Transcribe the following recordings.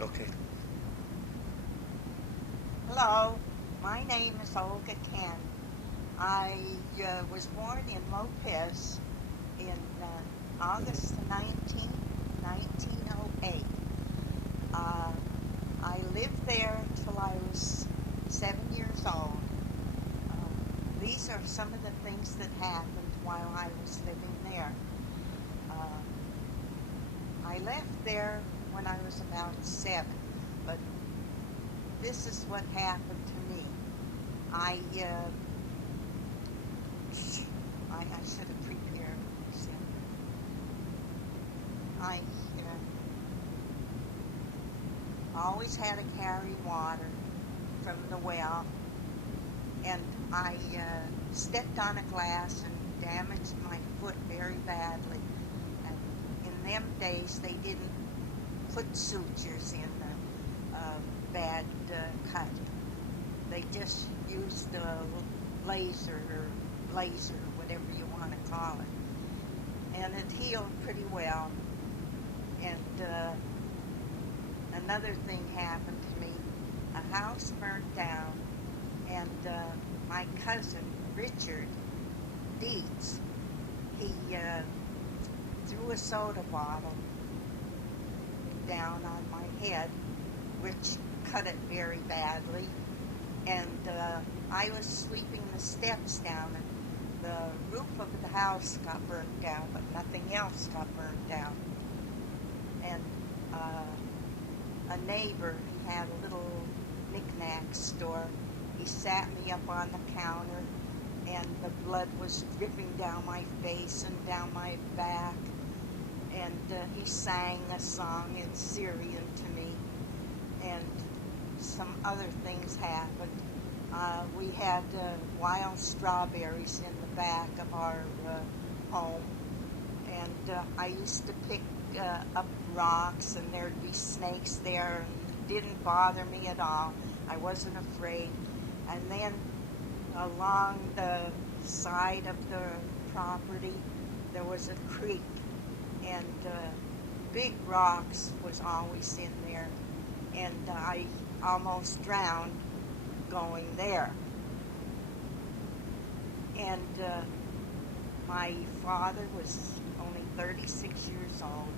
Okay. Hello, my name is Olga Cannon. I was born in Lopez in August 19th, 1908. Uh, I lived there till I was 7 years old. These are some of the things that happened while I was living there. Uh, I left there when I was about 7, but this is what happened to me. I I should have prepared something. I always had to carry water from the well, and I stepped on a glass and damaged my foot very badly. And in them days, they didn't put sutures in the bad cut. They just used the laser or laser, whatever you want to call it, and it healed pretty well. And another thing happened to me. A house burned down, and my cousin Richard Dietz, he threw a soda bottle down on my head, which cut it very badly. And I was sweeping the steps down, and the roof of the house got burned down, but nothing else got burned down. And a neighbor, he had a little knick-knack store. He sat me up on the counter, and the blood was dripping down my face and down my back. And he sang a song in Syrian to me, and some other things happened. We had wild strawberries in the back of our home, and I used to pick up rocks, and there'd be snakes there, and it didn't bother me at all. I wasn't afraid. And then along the side of the property, there was a creek, and big rocks was always in there, and I almost drowned going there. And my father was only 36 years old.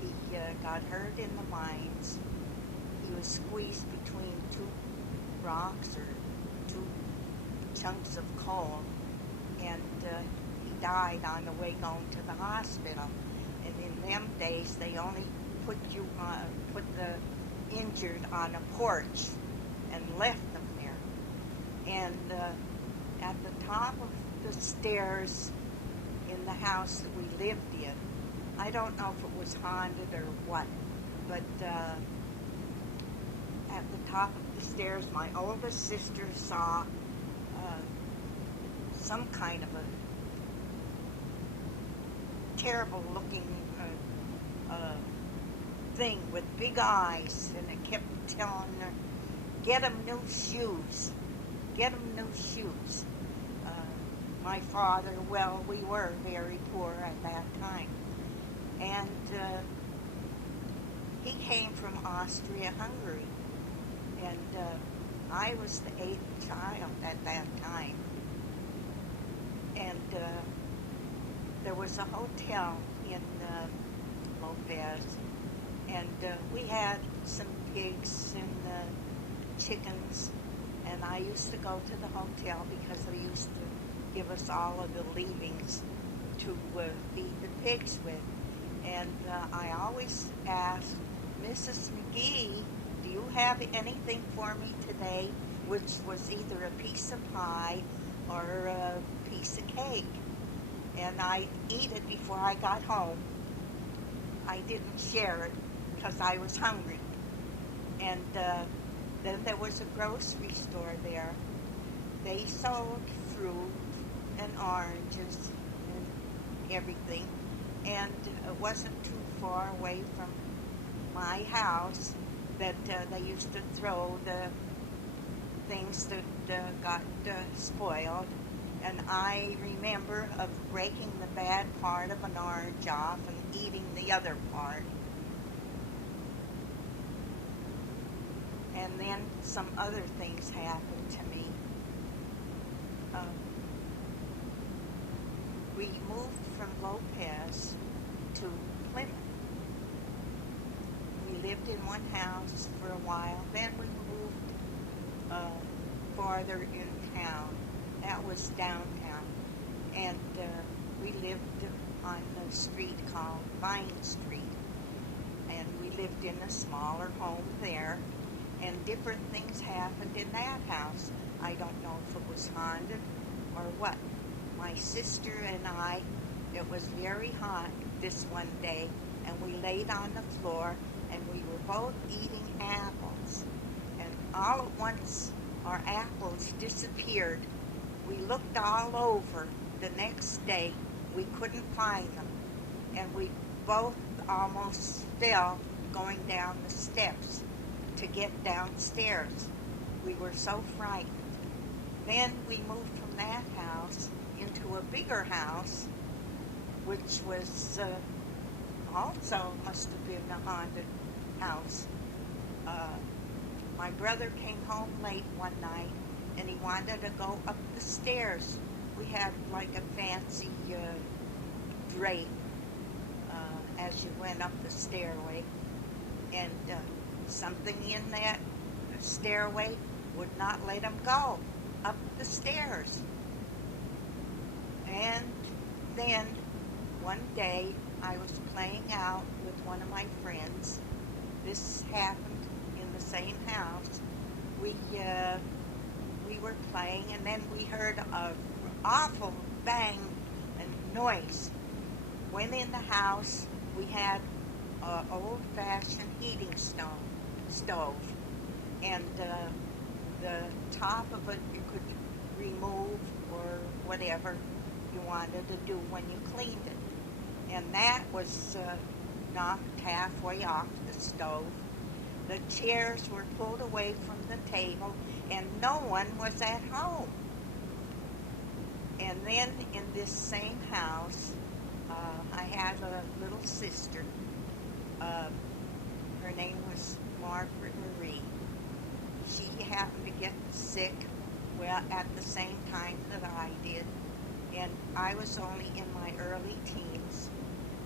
He got hurt in the mines. He was squeezed between two rocks or two chunks of coal, and he died on the way going to the hospital. And in them days, they only put the injured on a porch and left them there. And at the top of the stairs in the house that we lived in, I don't know if it was haunted or what, but at the top of the stairs, my oldest sister saw some kind of a terrible looking thing with big eyes, and it kept telling her, get him new shoes, get him new shoes. Uh, my father, well, we were very poor at that time, and he came from Austria-Hungary, and I was the 8th child at that time, and there was a hotel in Lopez, and we had some pigs and chickens, and I used to go to the hotel because they used to give us all of the leavings to feed the pigs with. And I always asked, Mrs. McGee, do you have anything for me today? Which was either a piece of pie or a piece of cake. And I'd eat it before I got home. I didn't share it because I was hungry. And then there was a grocery store there. They sold fruit and oranges and everything. And it wasn't too far away from my house that they used to throw the things that got spoiled. And I remember of breaking the bad part of an orange off and eating the other part. And then some other things happened to me. Um, we moved from Lopez to Plymouth. We lived in one house for a while. Then we moved farther in town. That was downtown. And we lived on a street called Vine Street. And we lived in a smaller home there. And different things happened in that house. I don't know if it was haunted or what. My sister and I, it was very hot this one day, and we laid on the floor, and we were both eating apples. And all at once, our apples disappeared. We looked all over. The next day, we couldn't find them. And we both almost fell going down the steps to get downstairs. We were so frightened. Then we moved from that house into a bigger house, which was also must have been a haunted house. My brother came home late one night, and he wanted to go up the stairs. We had like a fancy drape as you went up the stairway, and something in that stairway would not let him go up the stairs. And then one day I was playing out with one of my friends. This happened in the same house. We were playing, and then we heard an awful bang and noise. Went in the house. We had an old-fashioned heating stove, and the top of it you could remove or whatever you wanted to do when you cleaned it. And that was knocked halfway off the stove. The chairs were pulled away from the table, and no one was at home. And then in this same house, I had a little sister. Her name was Margaret Marie. She happened to get sick, well, at the same time that I did. And I was only in my early teens.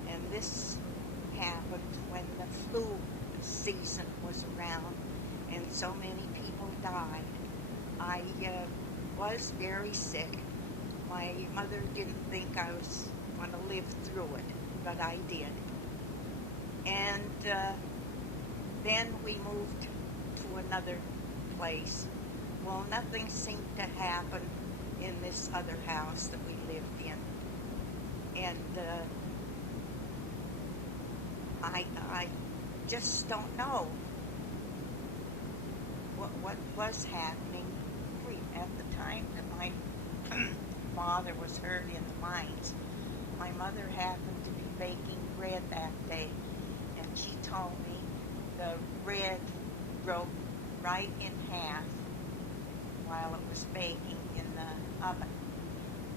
And this happened when the flu season was around, and so many people died. I was very sick. My mother didn't think I was going to live through it, but I did. And then we moved to another place. Well, nothing seemed to happen in this other house that we lived in. And I just don't know what was happening. At the time that my father was hurt in the mines, my mother happened to be baking bread that day, and she told me the bread broke right in half while it was baking in the oven.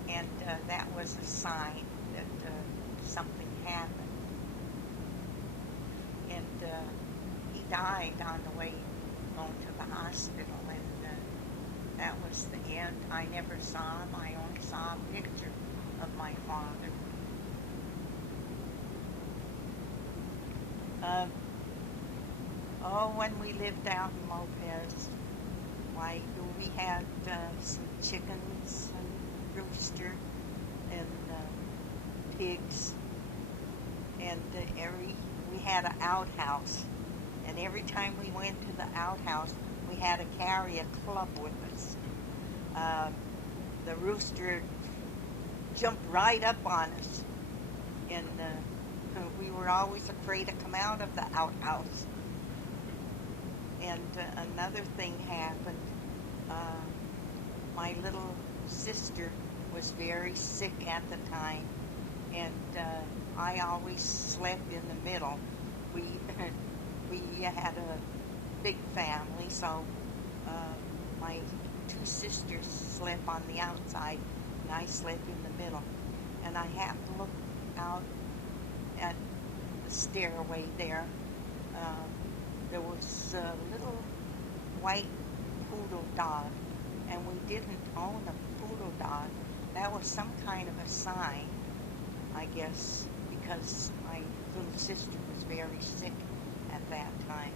And that was a sign that something happened. And he died on the way going to the hospital, and that was the end. I never saw him. I only saw a picture of my father. When we lived out in Lopez, why, we had some chickens and rooster and pigs, and we had an outhouse, and every time we went to the outhouse, we had to carry a club with us. The rooster jumped right up on us, and we were always afraid to come out of the outhouse. And another thing happened. My little sister was very sick at the time, and I always slept in the middle. We had a big family, so my two sisters slept on the outside, and I slept in the middle. And I happened to look out at the stairway there. There was a little white poodle dog, and we didn't own a poodle dog. That was some kind of a sign, I guess, because my little sister was very sick at that time.